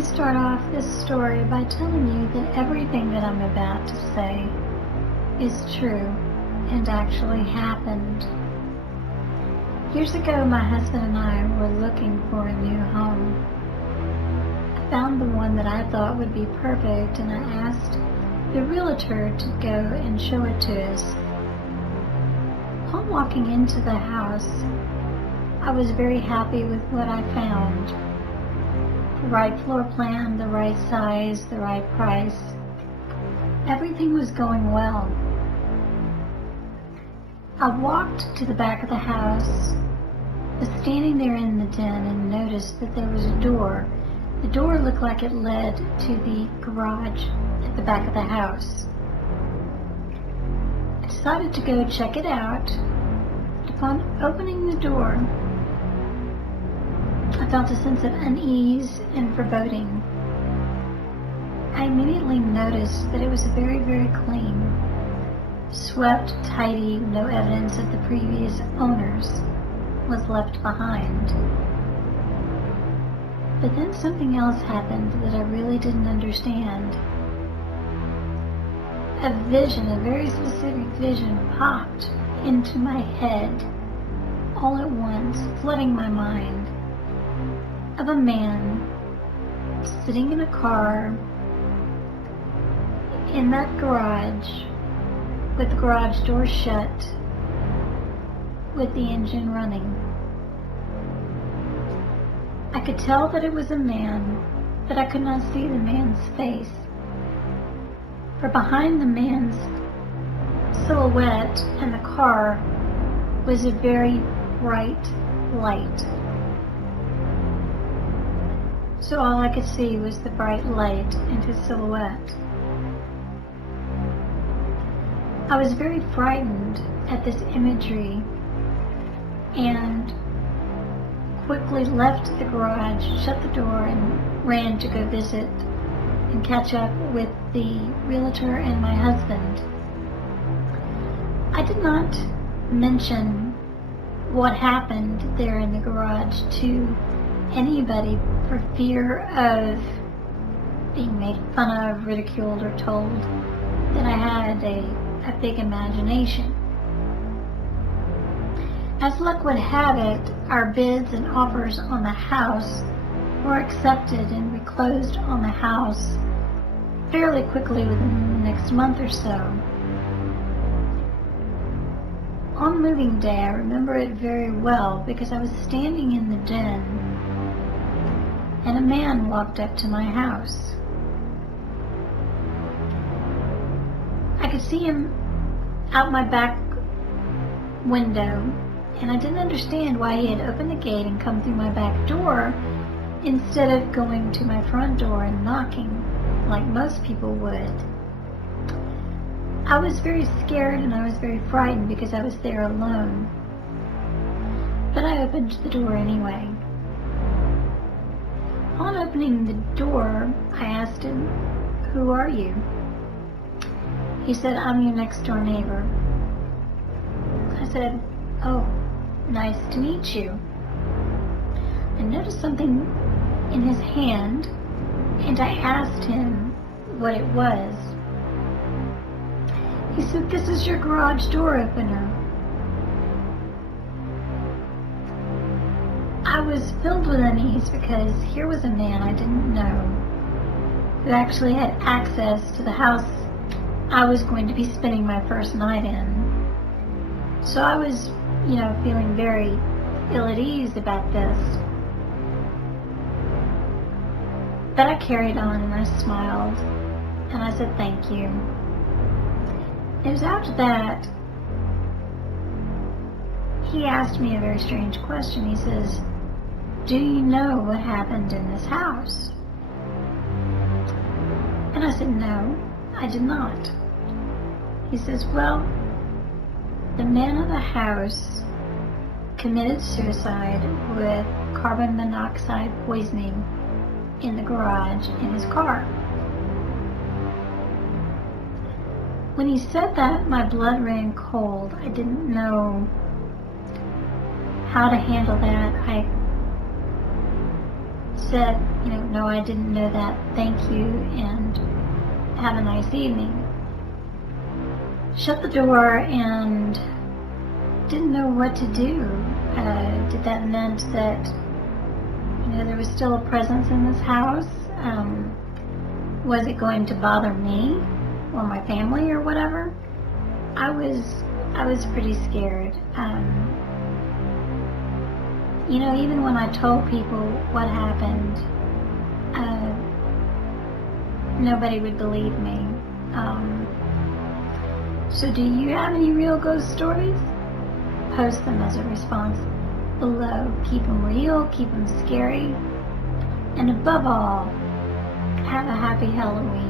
me start off this story by telling you that everything that I'm about to say is true and actually happened. Years ago, my husband and I were looking for a new home. I found the one that I thought would be perfect, and I asked the realtor to go and show it to us. Upon walking into the house, I was very happy with what I found. The right floor plan, the right size, the right price. Everything was going well. I walked to the back of the house, was standing there in the den, and noticed that there was a door. The door looked like it led to the garage at the back of the house. I decided to go check it out. Upon opening the door, I felt a sense of unease and foreboding. I immediately noticed that it was very, very clean. Swept, tidy, no evidence of the previous owners was left behind. But then something else happened that I really didn't understand. A vision, a very specific vision, popped into my head all at once, flooding my mind, of a man sitting in a car in that garage with the garage door shut, with the engine running. I could tell that it was a man, but I could not see the man's face. For behind the man's silhouette and the car was a very bright light. So all I could see was the bright light and his silhouette. I was very frightened at this imagery and quickly left the garage, shut the door, and ran to go visit and catch up with the realtor and my husband. I did not mention what happened there in the garage to anybody for fear of being made fun of, ridiculed, or told that I had a big imagination. As luck would have it, our bids and offers on the house were accepted, and we closed on the house fairly quickly within the next month or so. On moving day, I remember it very well because I was standing in the den and a man walked up to my house. I could see him out my back window, and I didn't understand why he had opened the gate and come through my back door instead of going to my front door and knocking like most people would. I was very scared and I was very frightened because I was there alone. But I opened the door anyway. On opening the door, I asked him, "Who are you?" He said, "I'm your next door neighbor." I said, "Oh, nice to meet you." I noticed something in his hand, and I asked him what it was. He said, "This is your garage door opener." I was filled with unease because here was a man I didn't know who actually had access to the house I was going to be spending my first night in. So I was, feeling very ill at ease about this. But I carried on and I smiled and I said thank you. It was after that he asked me a very strange question. He says, "Do you know what happened in this house?" And I said, "No, I did not." He says, "Well, the man of the house committed suicide with carbon monoxide poisoning in the garage in his car." When he said that, my blood ran cold. I didn't know how to handle that. I said, no, I didn't know that, thank you, and have a nice evening. Shut the door and didn't know what to do. Did that meant that, there was still a presence in this house? Was it going to bother me or my family or whatever? I was pretty scared. Even when I told people what happened, nobody would believe me. So do you have any real ghost stories? Post them as a response below. Keep them real, keep them scary, and above all, have a happy Halloween.